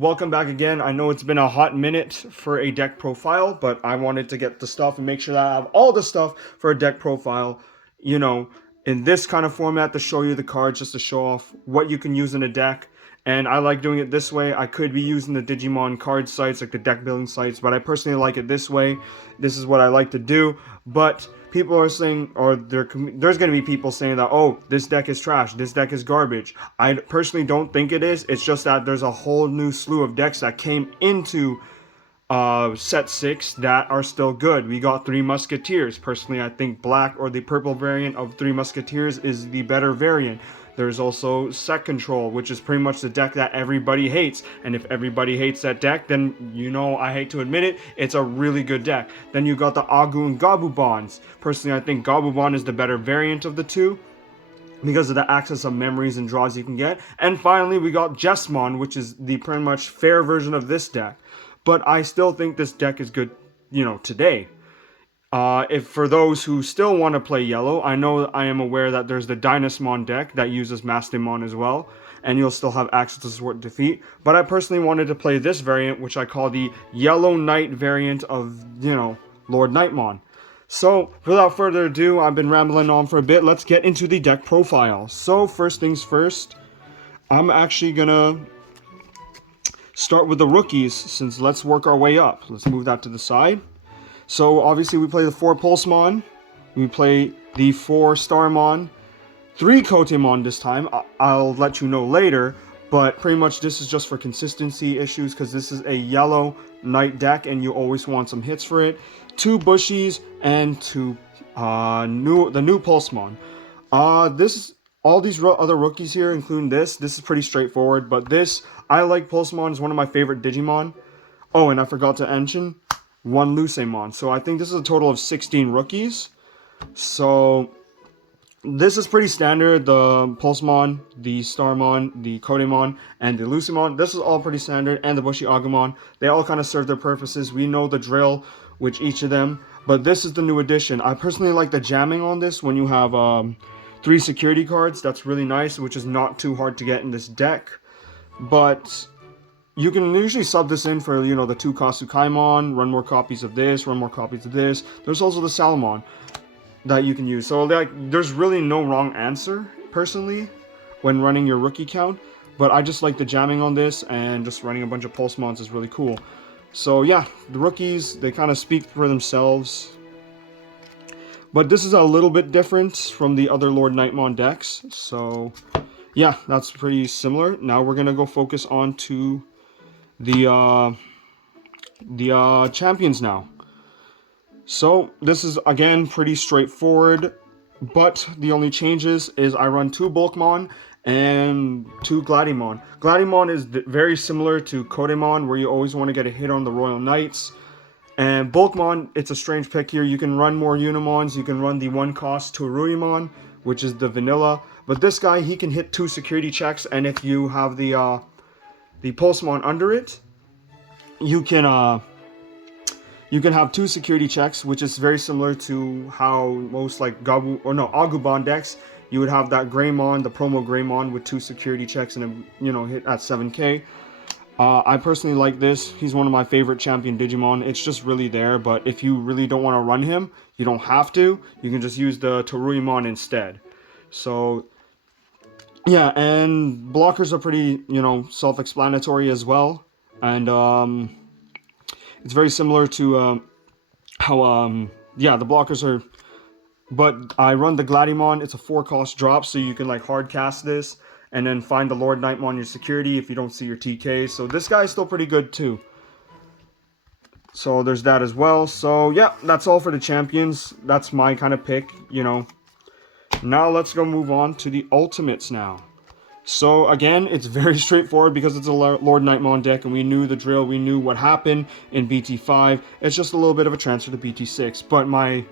Welcome back again. I know it's been a hot minute for a deck profile, but I wanted to get the stuff and make sure that I have all the stuff for a deck profile, you know, in this kind of format to show you the cards, just to show off what you can use in a deck. And I like doing it this way. I could be using the Digimon card sites, like the deck building sites, but I personally like it this way. This is what I like to do. But people are saying, or there's going to be people saying that, oh, this deck is trash, this deck is garbage. I personally don't think it is. It's just that there's a whole new slew of decks that came into set 6 that are still good. We got Three Musketeers. Personally, I think black or the purple variant of Three Musketeers is the better variant. There's also Set Control, which is pretty much the deck that everybody hates. And if everybody hates that deck, then, you know, I hate to admit it, it's a really good deck. Then you got the Agu and Gabu Bonds. Personally, I think Gabu Bond is the better variant of the two, because of the access of memories and draws you can get. And finally, we got Jesmon, which is the pretty much fair version of this deck. But I still think this deck is good, you know, today. If for those who still want to play yellow, I know I am aware that there's the Dynasmon deck that uses Mastemon as well, and you'll still have access to Sword Defeat. But I personally wanted to play this variant, which I call the Yellow Knight variant of, you know, Lord Nightmon. So, without further ado, I've been rambling on for a bit. Let's get into the deck profile. So, first things first, I'm actually gonna start with the rookies, since let's work our way up. Let's move that to the side. So, obviously, we play the 4 Pulsemon, we play the 4 Starmon, 3 Kotemon this time. I'll let you know later, but pretty much this is just for consistency issues, because this is a yellow Knight deck, and you always want some hits for it. 2 Bushies, and 2 the new Pulsemon. All these other rookies here, including this is pretty straightforward, but this, I like Pulsemon, is one of my favorite Digimon. Oh, and I forgot to mention, 1 Lucemon. So I think this is a total of 16 rookies. So this is pretty standard. The Pulsemon, the Starmon, the Kotemon, and the Lucemon. This is all pretty standard. And the Bushi Agumon. They all kind of serve their purposes. We know the drill with each of them. But this is the new addition. I personally like the jamming on this when you have 3 security cards. That's really nice, which is not too hard to get in this deck. But you can usually sub this in for, you know, the 2 Kasukaimon, run more copies of this, run more copies of this. There's also the Salamon that you can use. So, like, there's really no wrong answer, personally, when running your rookie count. But I just like the jamming on this, and just running a bunch of Pulsemons is really cool. So, yeah, the rookies, they kind of speak for themselves. But this is a little bit different from the other Lord Nightmon decks. So, yeah, that's pretty similar. Now we're going to go focus on to the champions now. So this is again pretty straightforward, but the only changes is I run 2 Bulkmon and 2 Gladimon. Gladimon is very similar to Kotemon, where you always want to get a hit on the Royal Knights. And Bulkmon, it's a strange pick here. You can run more Unimons. You can run the 1-cost Toruimon, which is the vanilla. But this guy, he can hit 2 security checks, and if you have the Pulsemon under it, you can have 2 security checks, which is very similar to how most like Agumon decks, you would have that Greymon, the promo Greymon with 2 security checks and a, you know, hit at 7k. I personally like this. He's one of my favorite champion Digimon. It's just really there, but if you really don't want to run him, you don't have to. You can just use the Toruimon instead. So, yeah, and blockers are pretty, you know, self-explanatory as well. And it's very similar to how, yeah, the blockers are. But I run the Gladimon. It's a 4-cost drop, so you can like hard cast this and then find the Lord Nightmon your security if you don't see your TK. So this guy is still pretty good too. So there's that as well. So yeah, that's all for the champions. That's my kind of pick, you know. Now let's go move on to the ultimates now. So again, it's very straightforward because it's a Lord Nightmon deck, and we knew the drill. We knew what happened in BT5. It's just a little bit of a transfer to BT6. But my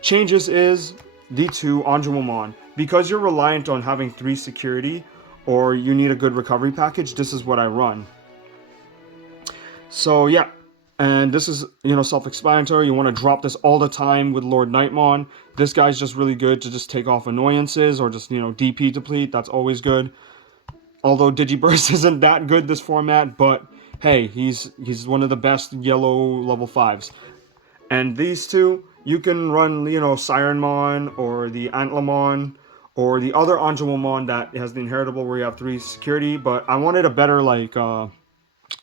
changes is the 2 Anjumamon. Because you're reliant on having 3 security, or you need a good recovery package, this is what I run. So yeah, and this is, you know, self-explanatory. You want to drop this all the time with Lord Nightmon. This guy's just really good to just take off annoyances, or just, you know, DP deplete. That's always good. Although Digiburst isn't that good this format, but hey, he's one of the best yellow level 5s. And these two, you can run, you know, Sirenmon or the Antlermon or the other Angelomon that has the inheritable where you have 3 security, but I wanted a better, like,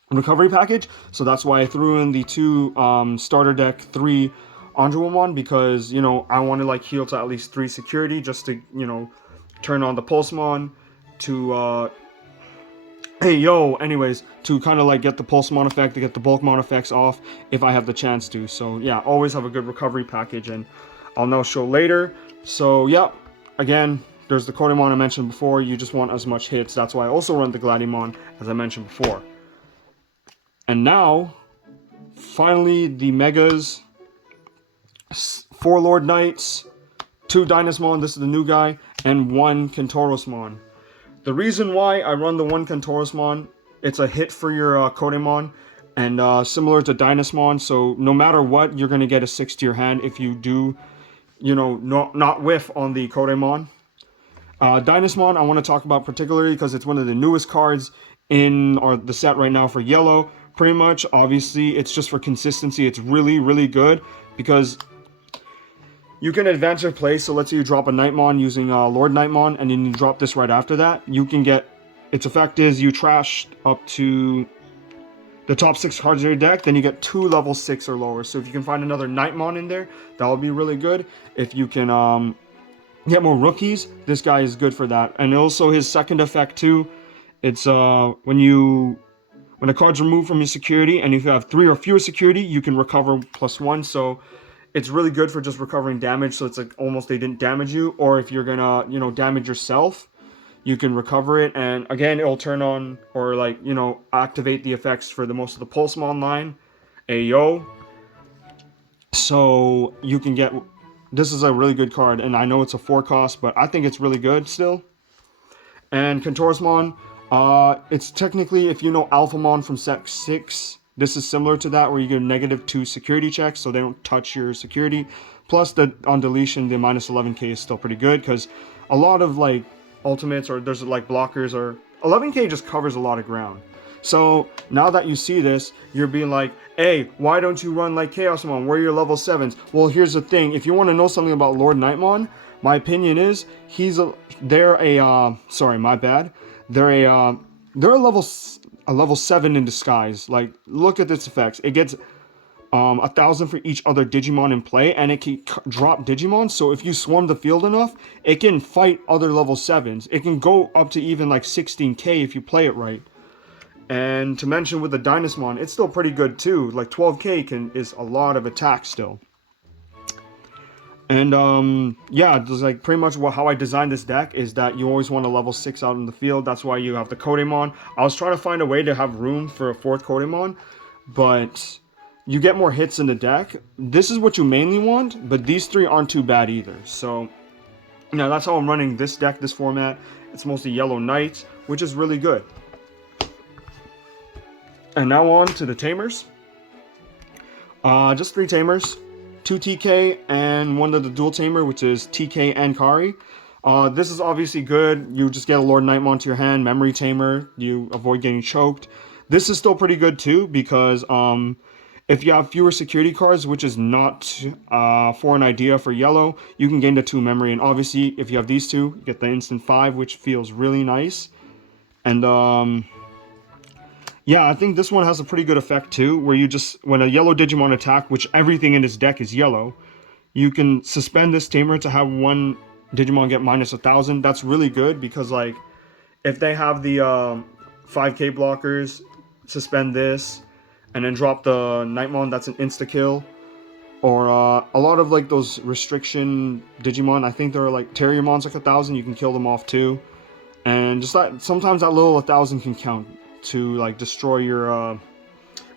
recovery package, so that's why I threw in the 2 starter deck 3 Angelomon, because, you know, I want to, like, heal to at least 3 security just to, you know, turn on the Pulsemon to, hey, yo, anyways, to kind of like get the Pulsemon effect, to get the Bulkmon effects off if I have the chance to. So yeah, always have a good recovery package, and I'll now show later. So yeah, again, there's the Kodamon I mentioned before. You just want as much hits. That's why I also run the Gladiemon, as I mentioned before. And now, finally, the Megas. 4 Lord Knights, 2 Dynasmon, this is the new guy, and 1 Kentorosmon. The reason why I run the 1 Kentorosmon, it's a hit for your Kodamon, and similar to Dynasmon, so no matter what, you're going to get a 6 to your hand if you do, you know, not whiff on the Kodamon. Dynasmon I want to talk about particularly because it's one of the newest cards in the set right now for yellow. Pretty much, obviously, it's just for consistency. It's really, really good because you can advance your play. So let's say you drop a Nightmon using Lord Nightmon, and then you drop this right after that. You can get, its effect is you trash up to the top 6 cards of your deck, then you get 2 level 6 or lower. So if you can find another Nightmon in there, that would be really good. If you can get more rookies, this guy is good for that. And also his second effect too, it's when a card's removed from your security, and if you have 3 or fewer security, you can recover +1. So it's really good for just recovering damage. So it's like almost they didn't damage you, or if you're gonna, you know, damage yourself, you can recover it. And again, it'll turn on or, like, you know, activate the effects for the most of the Pulsemon line. Ayo. So you can get, this is a really good card, and I know it's a 4 cost, but I think it's really good still. And Kentorosmon, it's technically, if you know Alphamon from set 6, this is similar to that, where you get -2 security checks, so they don't touch your security. Plus, on deletion, the -11k is still pretty good, because a lot of, like, ultimates, or there's, like, blockers, or 11k just covers a lot of ground. So, now that you see this, you're being like, hey, why don't you run, like, Chaosmon? Where are your level 7s? Well, here's the thing. If you want to know something about Lord Nightmon, my opinion is, they're a level 7 in disguise. Like, look at its effects. It gets 1,000 for each other Digimon in play, and it can drop Digimon. So if you swarm the field enough, it can fight other level 7s. It can go up to even like 16k if you play it right. And to mention with the Dynasmon, it's still pretty good too. Like 12k is a lot of attack still. And yeah, it's like pretty much how I designed this deck is that you always want a level 6 out in the field. That's why you have the Kodamon. I was trying to find a way to have room for a 4th Kodamon, but you get more hits in the deck. This is what you mainly want, but these 3 aren't too bad either. So, yeah, that's how I'm running this deck, this format. It's mostly Yellow Knights, which is really good. And now on to the Tamers. Just 3 Tamers. 2 TK and 1 of the dual tamer, which is TK and Kari. This is obviously good. You just get a Lord Nightmon to your hand, memory tamer. You avoid getting choked. This is still pretty good too, because if you have fewer security cards, which is not for an idea for yellow, you can gain the 2 memory. And obviously, if you have these 2, you get the instant 5, which feels really nice. And yeah, I think this one has a pretty good effect too, where you just, when a yellow Digimon attack, which everything in this deck is yellow, you can suspend this tamer to have 1 Digimon get -1,000. That's really good, because, like, if they have the 5k blockers, suspend this, and then drop the Nightmon, that's an insta-kill. Or a lot of, like, those restriction Digimon, I think they're like Terriermon's like 1,000, you can kill them off too. And just like, sometimes that little 1,000 can count to, like, destroy your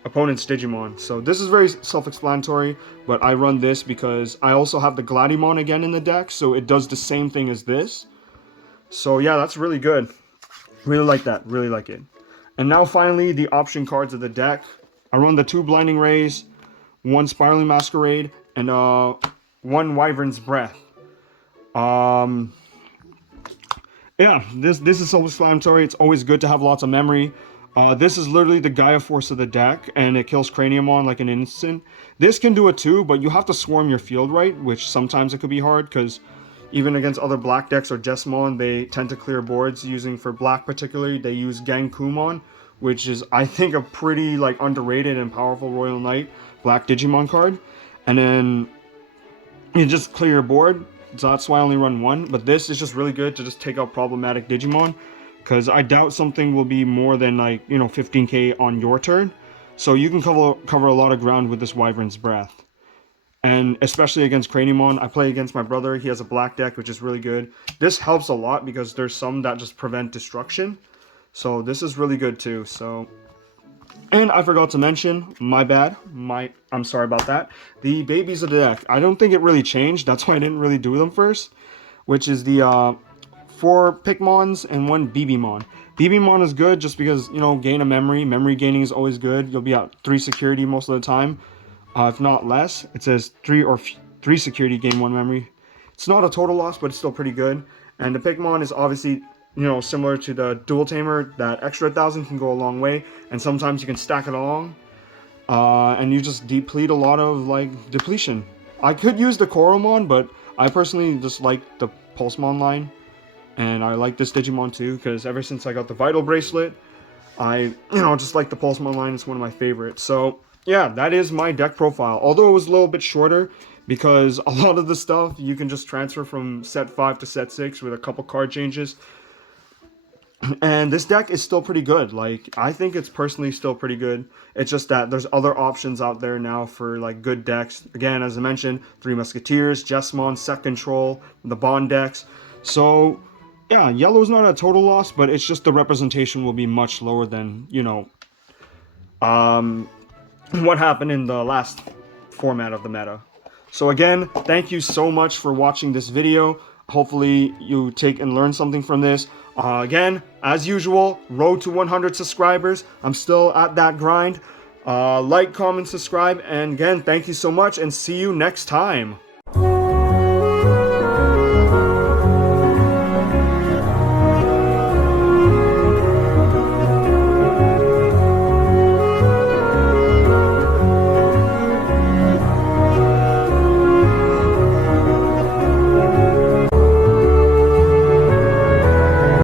opponent's Digimon. So this is very self-explanatory, but I run this because I also have the Gladiemon again in the deck, so it does the same thing as this. So yeah, that's really good. Really like that. Really like it. And now finally, the option cards of the deck. I run the 2 Blinding Rays, 1 Spiraling Masquerade, and 1 Wyvern's Breath. Yeah, this is self-explanatory. It's always good to have lots of memory. This is literally the Gaia Force of the deck, and it kills Craniumon like an instant. This can do it too, but you have to swarm your field right, which sometimes it could be hard, because even against other black decks or Jessamon, they tend to clear boards using, for black particularly, they use Gankumon, which is, I think, a pretty like underrated and powerful Royal Knight black Digimon card. And then you just clear your board, so that's why I only run one. But this is just really good to just take out problematic Digimon, because I doubt something will be more than like 15k on your turn, so you can cover a lot of ground with this Wyvern's Breath. And especially against Craniumon, I play against my brother. He has a black deck, which is really good. This helps a lot because there's some that just prevent destruction, so this is really good too. So. And I forgot to mention, my bad, I'm sorry about that, the babies of the deck. I don't think it really changed, that's why I didn't really do them first, which is the 4 Pikmons and 1 BBmon. BBmon is good just because, gain a memory. Memory gaining is always good. You'll be at 3 security most of the time, if not less. It says 3 security, gain 1 memory. It's not a total loss, but it's still pretty good. And the Pikmon is obviously similar to the dual tamer. That extra 1,000 can go a long way, and sometimes you can stack it along, and you just deplete a lot of like depletion. I could use the Koromon, but I personally just like the Pulsemon line, and I like this Digimon too because ever since I got the Vital Bracelet, I just like the Pulsemon line. It's one of my favorites. So yeah, that is my deck profile. Although it was a little bit shorter because a lot of the stuff you can just transfer from set 5 to set 6 with a couple card changes. And this deck is still pretty good. Like, I think it's personally still pretty good. It's just that there's other options out there now for like good decks. Again, as I mentioned, 3 Musketeers, Jessamon, Set Control, the Bond decks. So yeah, yellow's not a total loss, but it's just the representation will be much lower than, what happened in the last format of the meta. So again, thank you so much for watching this video. Hopefully you take and learn something from this. Again, as usual, road to 100 subscribers. I'm still at that grind. Like, comment, subscribe, and again, thank you so much, and see you next time.